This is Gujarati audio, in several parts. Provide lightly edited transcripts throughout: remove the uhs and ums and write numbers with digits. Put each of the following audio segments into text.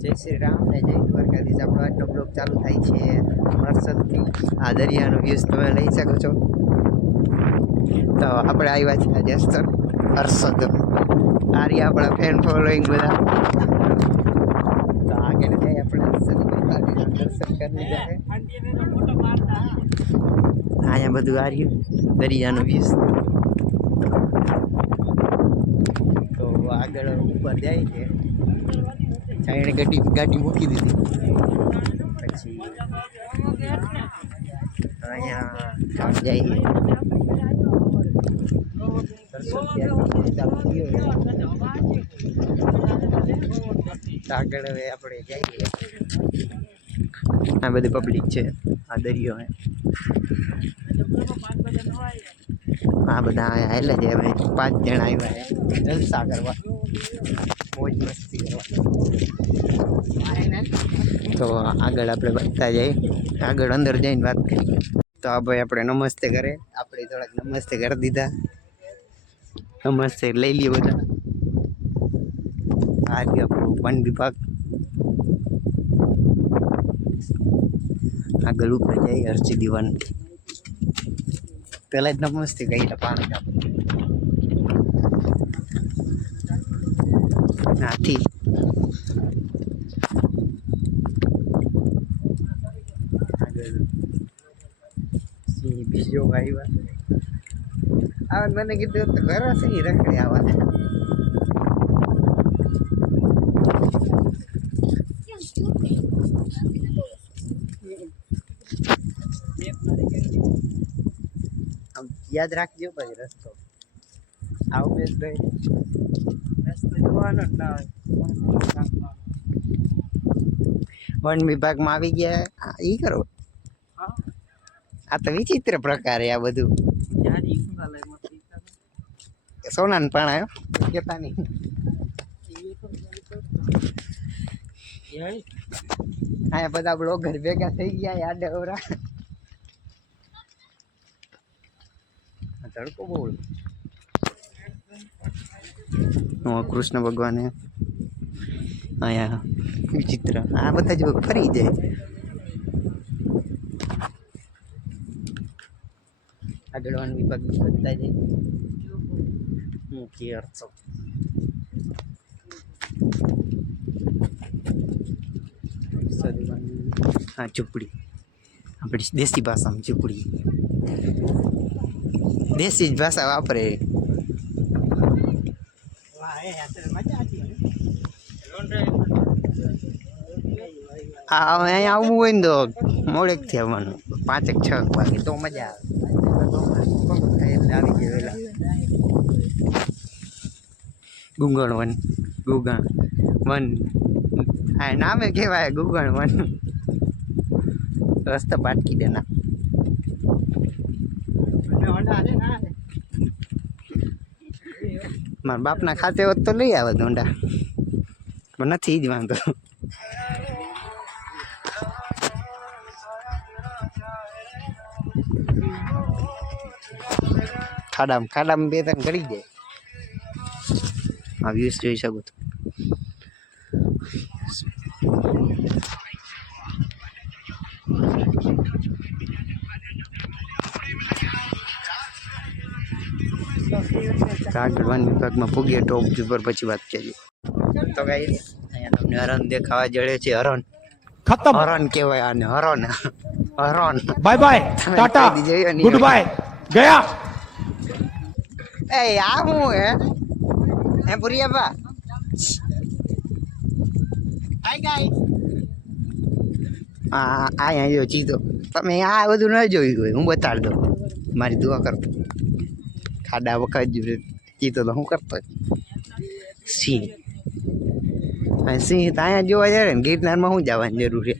જય શ્રી રામ ને જય દ્વારકાધીશ. આપણો આજનો બ્લોગ ચાલુ થાય છે હર્ષદથી. આ દરિયાનો વ્યૂઝ તમે લઈ શકો છો. તો આપણે આવ્યા છીએ આજે હર્ષદ. આ રહ્યા આપણા ફેન ફોલોઈંગ બધા. તો આગળ જાય આપણે દર્શન કરી જાય. અહીંયા બધું આ રહ્યું દરિયાનો વ્યૂઝ. તો આગળ ઉપર જાય છે. સાઈડ ગાડી મૂકી દીધી. પછી અહીંયા જઈએ આગળ હવે આપણે જઈએ. આ બધી પબ્લિક છે. આ દરિયો આ બધા એટલે છે. હવે 5 જણા આવ્યા છે જલસા કરવા, મોજ મસ્તી કરવા. તો આગળ આપણે વધતા જઈએ. આગળ અંદર જઈને વાત કરીએ. તો આ ભાઈ આપણે નમસ્તે કરે. આપણે થોડાક નમસ્તે કરી દીધા. નમસ્તે લઈ લઈએ બધા. આ રહ્યું આપણું વન વિભાગ. આગળ ઉપર જઈએ હર્ષદી વન. પેલા જ નમસ્તે ગયેલા પાણી હાથી. આગળ બીજો ભાઈ આવે મને કીધું તો ઘર હશે ને રખડે આવવાને. યાદ રાખજો ભાઈ રસ્તો. આવું બેસ ભાઈ રસ્તો જોવાનો જ ના હોય. વન વિભાગમાં આવી ગયા ઈ કરો. આ તો વિચિત્ર પ્રકારે આ બધું સોનાન પણ આવ્યો કેતા નહીં. અહીંયા બધા બ્લોગર ભેગા થઈ ગયા. યાદ ઓરા તડકો બહુ. કૃષ્ણ ભગવાને અહીંયા વિચિત્ર આ બધા જ ફરી જાય. આગળ વન વિભાગ બધા જાય. મુખ્ય અર્થો હા ઝૂંપડી. આપણી દેશી ભાષામાં ઝૂંપડી. દેશી જ ભાષા વાપરે. હા અહીંયા આવવું હોય ને તો મોડેકથી આવવાનું. 5-6 વાગે તો મજા આવે. આવી જાય વેલા. ગુંગણ વન. ગુગણ વન આ નામે કહેવાય ગુગણ વન. રસ્તા પાટકી દેના. મારા બાપના ખાતે હોત તો લઈ આવે ઊંડા, પણ નથી જ વાંધો. ખાડામાં 2-3 ગળી જાય. આ વ્યૂઝ જોઈ શકો છો. આગળ વન વિભાગમાં પૂગીએ ટોપ ઉપર પછી વાત કરીએ. તો ગાઈસ અહીંયા તમને હરણ દેખાવા જડે છે. હરણ ખતમ. હરણ કહેવાય આને. હરણ હરણ. Bye bye tata good bye ગયા. એ આ હું હે પુરિયાબા. Hi guys. અહીંયા જો ચીતો. તમે આ બધું ન જોયું હોય હું બતાડી દઉં. મારી દુઆ કરો. ખાડા વખત ચીતો તો હું કરતો. સિંહ. સિંહ તો અહીંયા જોવા જાય ને. ગિરનારમાં શું જવાની જરૂર છે.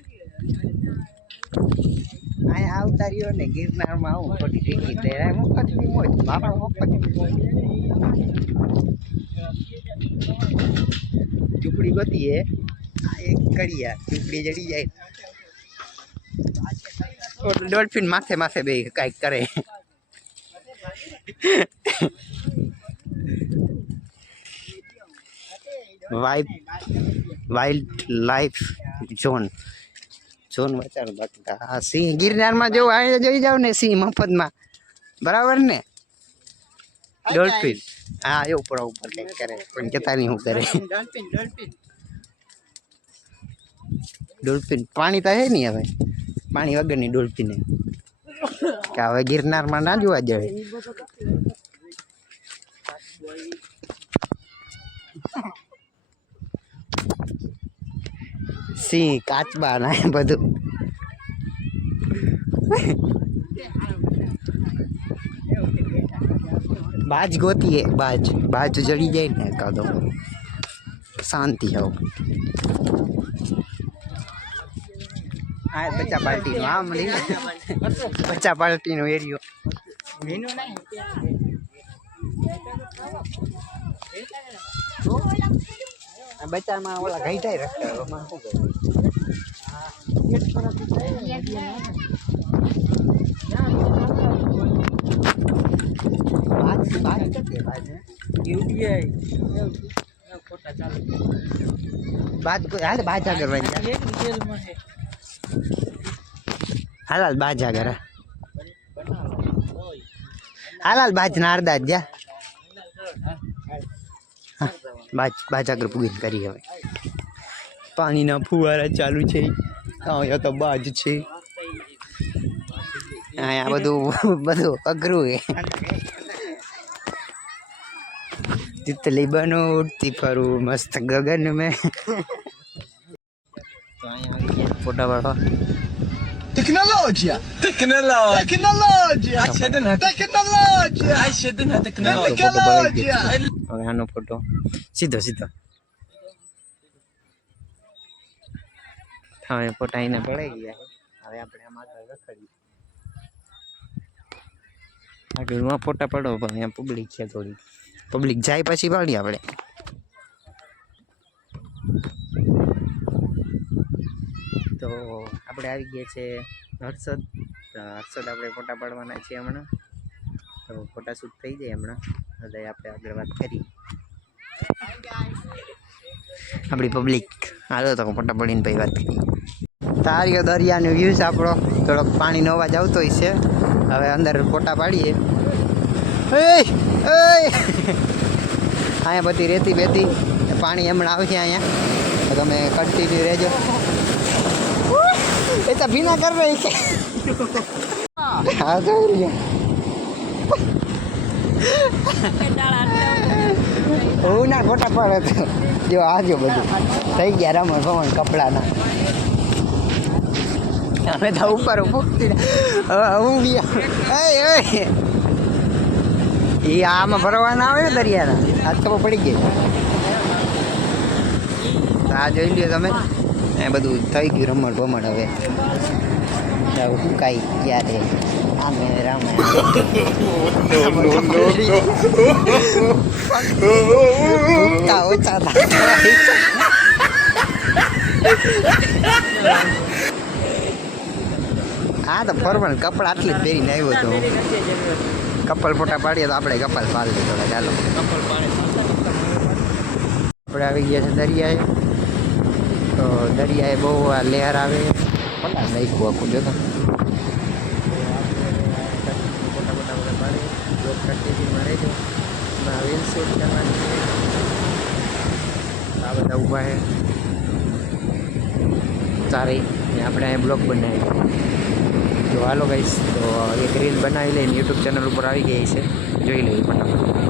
અહીંયા આવતા રહ્યો ને ગિરનારમાં આવું ખોટી ટિકિટ મફતની મોજ. બાપા મફતની ઝૂંપડી બધી હે. આ એક કડિયા ઝૂંપડી જડી જાય. ડોલ્ફિન માથે બે કાંઈક કરે. વાઇલ્ડ લાઈફ ઝોન બચારો બાકી હા સિંહ ગિરનારમાં જેવું આ જોઈ જાવ ને સિંહ મફતમાં બરાબર ને ડોલ્ફિન હા એ ઉપર કંઈક કરે પણ કેતા નહીં શું કરે ડોલ્ફિન પાણી તો હે નહીં હવે પાણી વગરની ડોલ્ફિન કે હવે ગિરનારમાં ના જોવા જાય સિંહ કાચબા ના બધું બાજ ગોતીએ બાજ જડી જાય ને કાદો શાંતિ આવો હા બચ્ચા પાર્ટીનો આમ બચ્ચા પાર્ટીનો એરિયો બચ્ચામાં ઓલા ઘાઈટાઈ રાખે એમાં શું બાજ આગળ હાલાલ બાજ આગળ હાલાલ બાજ નારદા જા બાજ આગળ પૂગીને કરી હવે પાણીના ફુવારા ચાલુ છે અહીંયા તો બાજ છે અહીંયા બધું અઘરું છે તિતલી બનો ઉડતી ફરું મસ્ત ગગન મેં તો અહીંયા આવી ગયા ફોટા પાડવા Tecnologia! હવે આનો ફોટો સીધો હવે ફોટા અહીંના પડાઈ ગયા હવે આપણે આમાં આગળ રખડીએ આગળમાં ફોટા પડો પણ અહીંયા પબ્લિક છે થોડી પબ્લિક જાય પછી પાડીએ આપણે તો આપણે આવી ગયા છે હર્ષદ આપણે ફોટા પાડવાના છીએ હમણાં તો ફોટા શૂટ થઈ જાય હમણાં એટલે આપણે આગળ વાત કરી આપણી પબ્લિક હાલો તો ફોટા પડીને પછી વાત કરી તારીઓ દરિયાનો વ્યૂઝ આપણો થોડોક પાણીનો અવાજ આવતો હોય છે હવે અંદર ફોટા પાડીએ અહીંયા બધી રેતી બેતી પાણી હમણાં આવશે અહીંયા તો તમે કન્ટિન્યુ રહેજો એ તો ભીના કર રહી છે હા તો હું ના ફોટા પાડે તો જો આજો બધું થઈ ગયા રમણ ભમણ કપડાના અમે તો ઉપર પૂછતી હું ગયા એ આમાં ભરવાના આવે ને દરિયાના આજ ખબર પડી ગઈ આ જોઈ લ્યો તમે એ બધું થઈ ગયું રમણ ભમણ હવે શું કાંઈ ક્યારે આમે રામે ઓછા હા તો ફરવાનું કપડા આટલી જ પહેરીને આવ્યો હતો કપલ ફોટા પાડીએ તો આપણે કપલ પાડી દે થોડા ચાલો આપણે આવી ગયા છે દરિયાએ તો દરિયાએ બહુ આ લહેર આવે ભલા નાખ્યું આખું જોતો ફોટા બધા પાડી બ્લોક કન્ટિન્યુમાં રહેજો રીલ શૂટ કરવાની આ બધા ઊભા છે સારી આપણે અહીં બ્લોગ બનાવી તો હાલો ગાઈસ તો એક રીલ બનાવી લઈને યુટ્યુબ ચેનલ ઉપર આવી ગઈ છે જોઈ લઈએ ફટાફટ